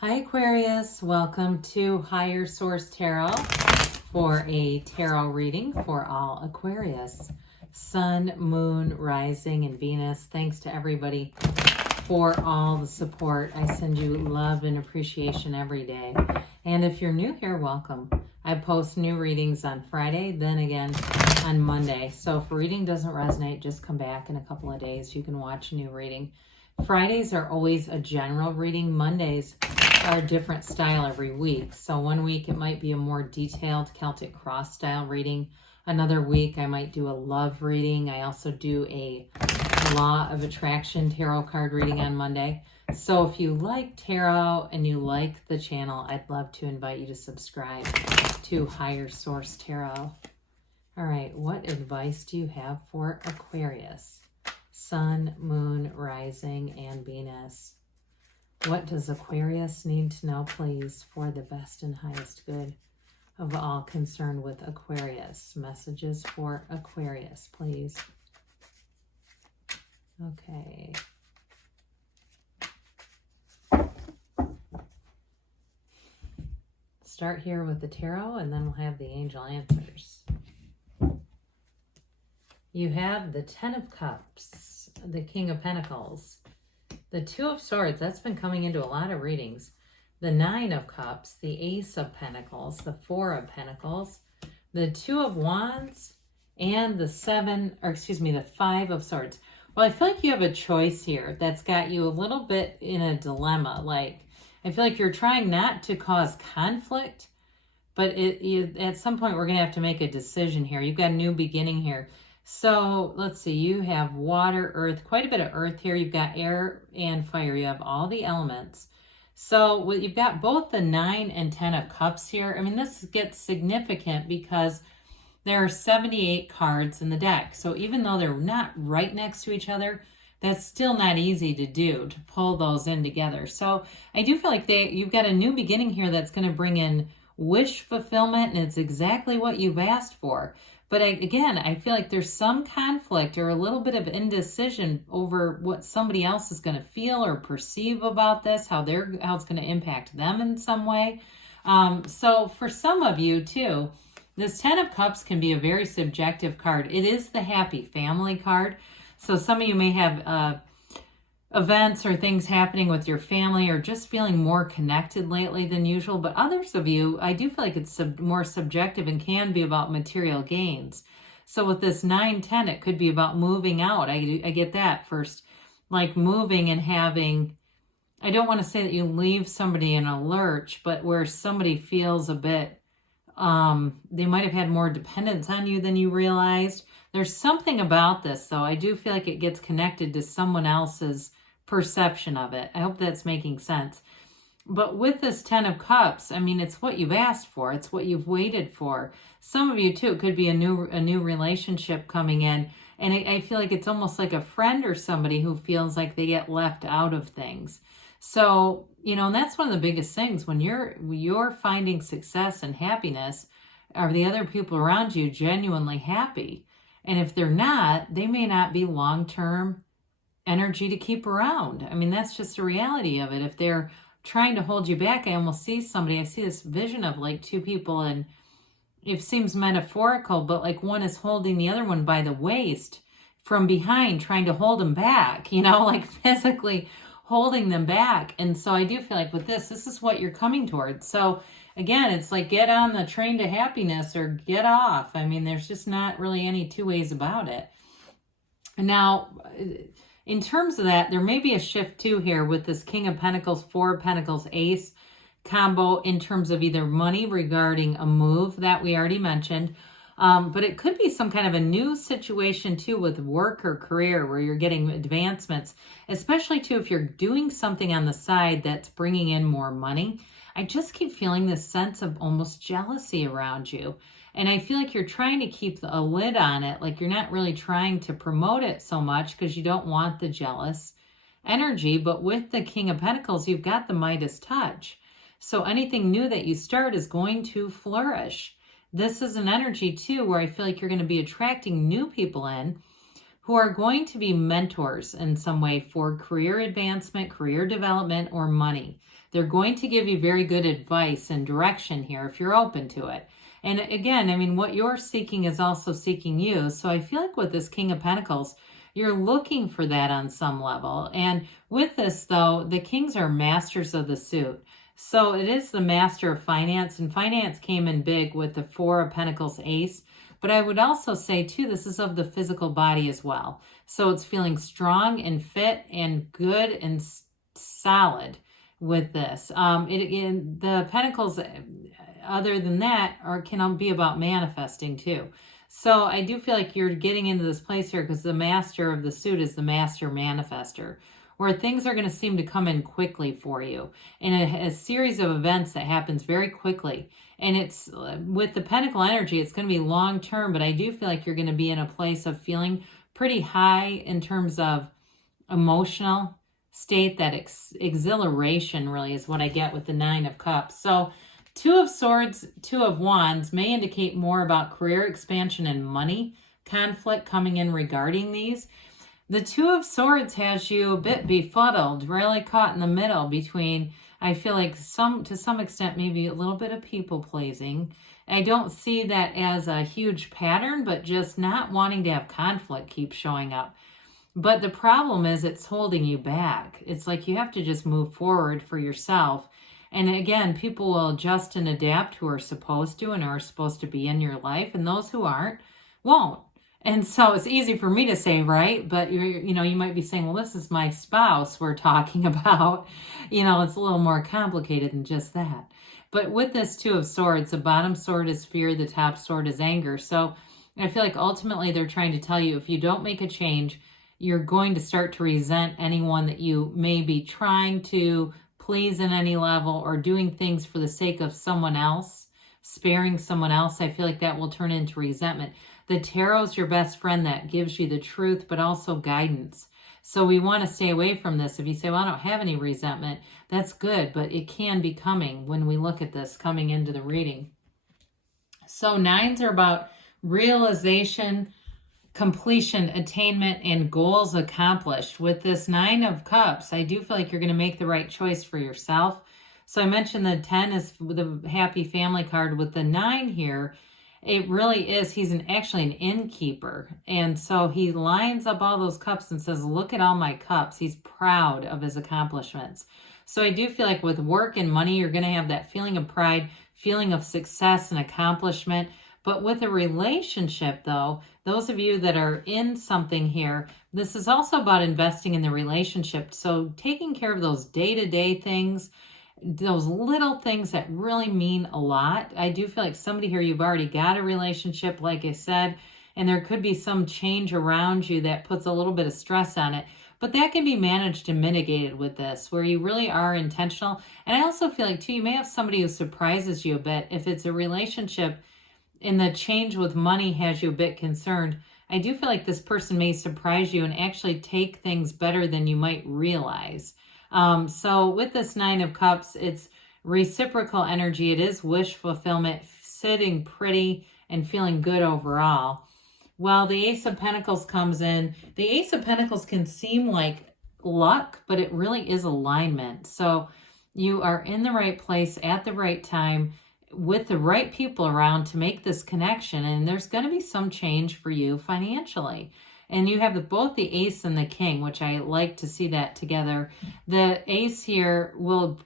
Hi Aquarius, welcome to Higher Source Tarot for a tarot reading for all Aquarius. Sun, Moon, Rising, and Venus. Thanks to everybody for all the support. I send you love and appreciation every day. And if you're new here, welcome. I post new readings on Friday, then again on Monday. So if a reading doesn't resonate, just come back in a couple of days. You can watch a new reading. Fridays are always a general reading. Mondays are a different style every week. So one week it might be a more detailed Celtic cross style reading. Another week I might do a love reading. I also do a law of attraction tarot card reading on Monday. So if you like tarot and you like the channel, I'd love to invite you to subscribe to Higher Source Tarot. All right, what advice do you have for Aquarius? Sun, Moon, Rising, and Venus. What does Aquarius need to know, please, for the best and highest good of all concerned with Aquarius? Messages for Aquarius, please. Okay. Start here with the tarot, and then we'll have the angel answers. You have the Ten of Cups, the King of Pentacles, the Two of Swords. That's been coming into a lot of readings. The Nine of Cups, the Ace of Pentacles, the Four of Pentacles, the Two of Wands, and the Five of Swords. Well, I feel like you have a choice here that's got you a little bit in a dilemma. Like, I feel like you're trying not to cause conflict, but at some point we're going to have to make a decision here. You've got a new beginning here. So let's see, you have water, earth, quite a bit of earth here. You've got air and fire. You have all the elements. So you've got both the 9 and 10 of cups here. I mean, this gets significant because there are 78 cards in the deck. So even though they're not right next to each other, that's still not easy to do, to pull those in together. So I do feel like you've got a new beginning here that's going to bring in wish fulfillment, and it's exactly what you've asked for. But again, I feel like there's some conflict or a little bit of indecision over what somebody else is going to feel or perceive about this, how it's going to impact them in some way. So for some of you too, this 10 of Cups can be a very subjective card. It is the happy family card. So some of you may have events or things happening with your family or just feeling more connected lately than usual. But others of you, I do feel like it's more subjective and can be about material gains. So with this 9-10, it could be about moving out. I get that first, like moving and having, I don't want to say that you leave somebody in a lurch, but where somebody feels a bit, they might have had more dependence on you than you realized. There's something about this, though. I do feel like it gets connected to someone else's perception of it. I hope that's making sense. But with this 10 of Cups, I mean, it's what you've asked for. It's what you've waited for. Some of you, too, it could be a new relationship coming in. And I feel like it's almost like a friend or somebody who feels like they get left out of things. So, and that's one of the biggest things. When you're finding success and happiness, are the other people around you genuinely happy? And if they're not, they may not be long-term energy to keep around. I mean, that's just the reality of it. If they're trying to hold you back, I almost see somebody, I see this vision of like two people, and it seems metaphorical, but like one is holding the other one by the waist from behind, trying to hold them back, like physically holding them back. And so I do feel like with this is what you're coming towards. So again, it's like get on the train to happiness or get off. I mean, there's just not really any two ways about it. Now, in terms of that, there may be a shift too here with this King of Pentacles, Four of Pentacles, Ace combo in terms of either money regarding a move that we already mentioned, but it could be some kind of a new situation too with work or career where you're getting advancements, especially too if you're doing something on the side that's bringing in more money. I just keep feeling this sense of almost jealousy around you. And I feel like you're trying to keep a lid on it. Like you're not really trying to promote it so much because you don't want the jealous energy. But with the King of Pentacles, you've got the Midas touch. So anything new that you start is going to flourish. This is an energy too where I feel like you're going to be attracting new people in who are going to be mentors in some way for career advancement, career development, or money. They're going to give you very good advice and direction here if you're open to it. And again, I mean, what you're seeking is also seeking you. So I feel like with this King of Pentacles, you're looking for that on some level. And with this, though, the kings are masters of the suit. So it is the master of finance, and finance came in big with the Four of Pentacles ace. But I would also say, too, this is of the physical body as well. So it's feeling strong and fit and good and solid with this. The Pentacles, other than that, can be about manifesting, too. So I do feel like you're getting into this place here because the master of the suit is the master manifester, where things are going to seem to come in quickly for you in a series of events that happens very quickly. And it's with the Pentacle energy, it's going to be long term, but I do feel like you're going to be in a place of feeling pretty high in terms of emotional state. That exhilaration really is what I get with the Nine of Cups. So Two of Swords, Two of Wands may indicate more about career expansion and money conflict coming in regarding these. The Two of Swords has you a bit befuddled, really caught in the middle between, I feel like to some extent, maybe a little bit of people pleasing. I don't see that as a huge pattern, but just not wanting to have conflict keeps showing up. But the problem is it's holding you back. It's like you have to just move forward for yourself. And again, people will adjust and adapt who are supposed to and are supposed to be in your life, and those who aren't won't. And so it's easy for me to say, right? But you might be saying, well, this is my spouse we're talking about. It's a little more complicated than just that. But with this Two of Swords, the bottom sword is fear, the top sword is anger. So I feel like ultimately they're trying to tell you if you don't make a change, you're going to start to resent anyone that you may be trying to please in any level or doing things for the sake of someone else, sparing someone else. I feel like that will turn into resentment. The tarot's your best friend that gives you the truth, but also guidance. So we want to stay away from this. If you say, well, I don't have any resentment, that's good, but it can be coming when we look at this coming into the reading. So nines are about realization, completion, attainment, and goals accomplished. With this Nine of Cups, I do feel like you're going to make the right choice for yourself. So I mentioned the 10 is the happy family card. With the 9 here, it really is, he's actually an innkeeper. And so he lines up all those cups and says, look at all my cups. He's proud of his accomplishments. So I do feel like with work and money, you're going to have that feeling of pride, feeling of success and accomplishment. But with a relationship, though, those of you that are in something here, this is also about investing in the relationship. So taking care of those day-to-day things, those little things that really mean a lot. I do feel like somebody here, you've already got a relationship, like I said, and there could be some change around you that puts a little bit of stress on it. But that can be managed and mitigated with this, where you really are intentional. And I also feel like, too, you may have somebody who surprises you a bit. If it's a relationship and the change with money has you a bit concerned, I do feel like this person may surprise you and actually take things better than you might realize. So with this Nine of Cups, it's reciprocal energy. It is wish fulfillment, sitting pretty and feeling good overall. While the Ace of Pentacles comes in, the Ace of Pentacles can seem like luck, but it really is alignment. So you are in the right place at the right time with the right people around to make this connection. And there's going to be some change for you financially. And you have both the Ace and the King, which I like to see that together. The Ace here will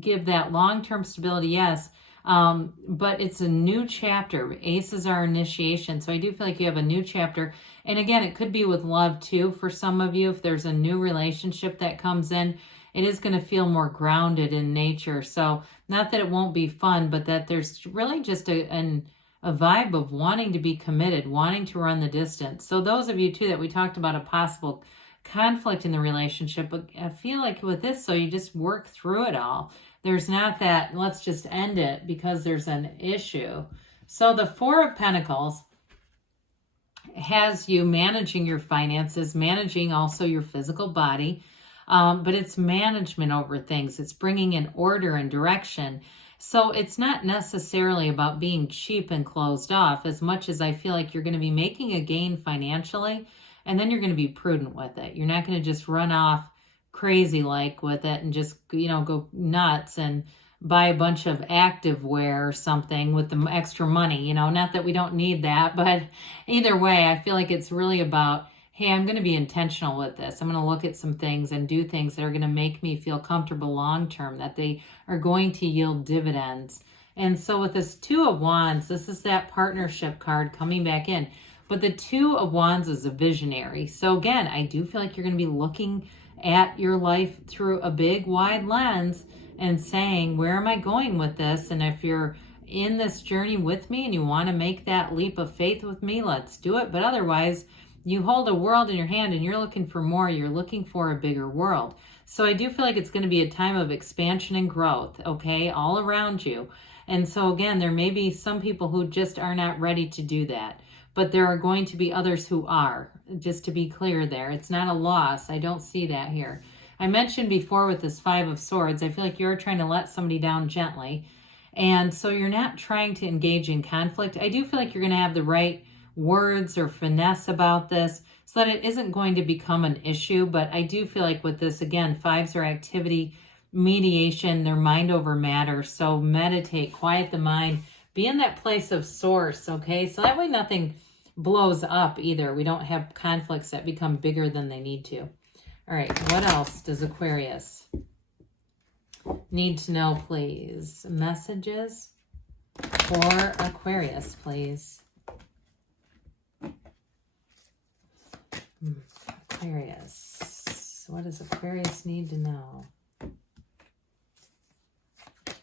give that long-term stability, yes, but it's a new chapter. Aces are initiation, so I do feel like you have a new chapter. And again, it could be with love too for some of you. If there's a new relationship that comes in, it is going to feel more grounded in nature. So not that it won't be fun, but that there's really just a vibe of wanting to be committed, wanting to run the distance. So those of you too that we talked about a possible conflict in the relationship, but I feel like with this, so you just work through it all. There's not that, let's just end it because there's an issue. So the Four of Pentacles has you managing your finances, managing also your physical body, but it's management over things. It's bringing in order and direction. So it's not necessarily about being cheap and closed off as much as I feel like you're going to be making a gain financially. and then you're going to be prudent with it. You're not going to just run off crazy like with it and just, you know, go nuts and buy a bunch of active wear or something with the extra money, you know, not that we don't need that, but either way, I feel like it's really about, hey, I'm going to be intentional with this. I'm going to look at some things and do things that are going to make me feel comfortable long-term, that they are going to yield dividends. And so with this Two of Wands, this is that partnership card coming back in. But the Two of Wands is a visionary. So again, I do feel like you're going to be looking at your life through a big, wide lens and saying, where am I going with this? And if you're in this journey with me and you want to make that leap of faith with me, let's do it. But otherwise, you hold a world in your hand and you're looking for more. You're looking for a bigger world. So I do feel like it's going to be a time of expansion and growth, okay, all around you. And so again, there may be some people who just are not ready to do that, but there are going to be others who are, just to be clear there. It's not a loss. I don't see that here. I mentioned before with this Five of Swords, I feel like you're trying to let somebody down gently. And so you're not trying to engage in conflict. I do feel like you're going to have the right words or finesse about this so that it isn't going to become an issue. But I do feel like with this, again, fives are activity, mediation, they're mind over matter. So meditate, quiet the mind, be in that place of source, okay? So that way nothing blows up either. We don't have conflicts that become bigger than they need to. All right, what else does Aquarius need to know, please? Messages for Aquarius, please. Aquarius. What does Aquarius need to know?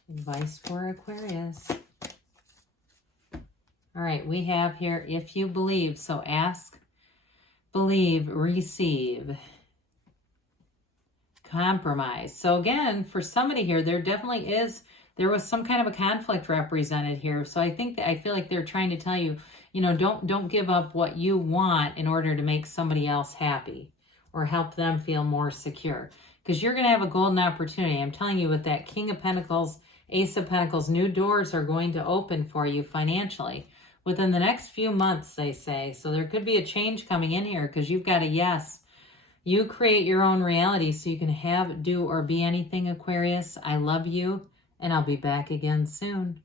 Advice for Aquarius. All right, we have here, if you believe. So ask, believe, receive. Compromise. So again, for somebody here, there was some kind of a conflict represented here. So I feel like they're trying to tell you, you know, don't give up what you want in order to make somebody else happy or help them feel more secure, because you're going to have a golden opportunity. I'm telling you, with that King of Pentacles, Ace of Pentacles, new doors are going to open for you financially within the next few months, they say. So there could be a change coming in here because you've got a yes. You create your own reality so you can have, do, or be anything, Aquarius. I love you, and I'll be back again soon.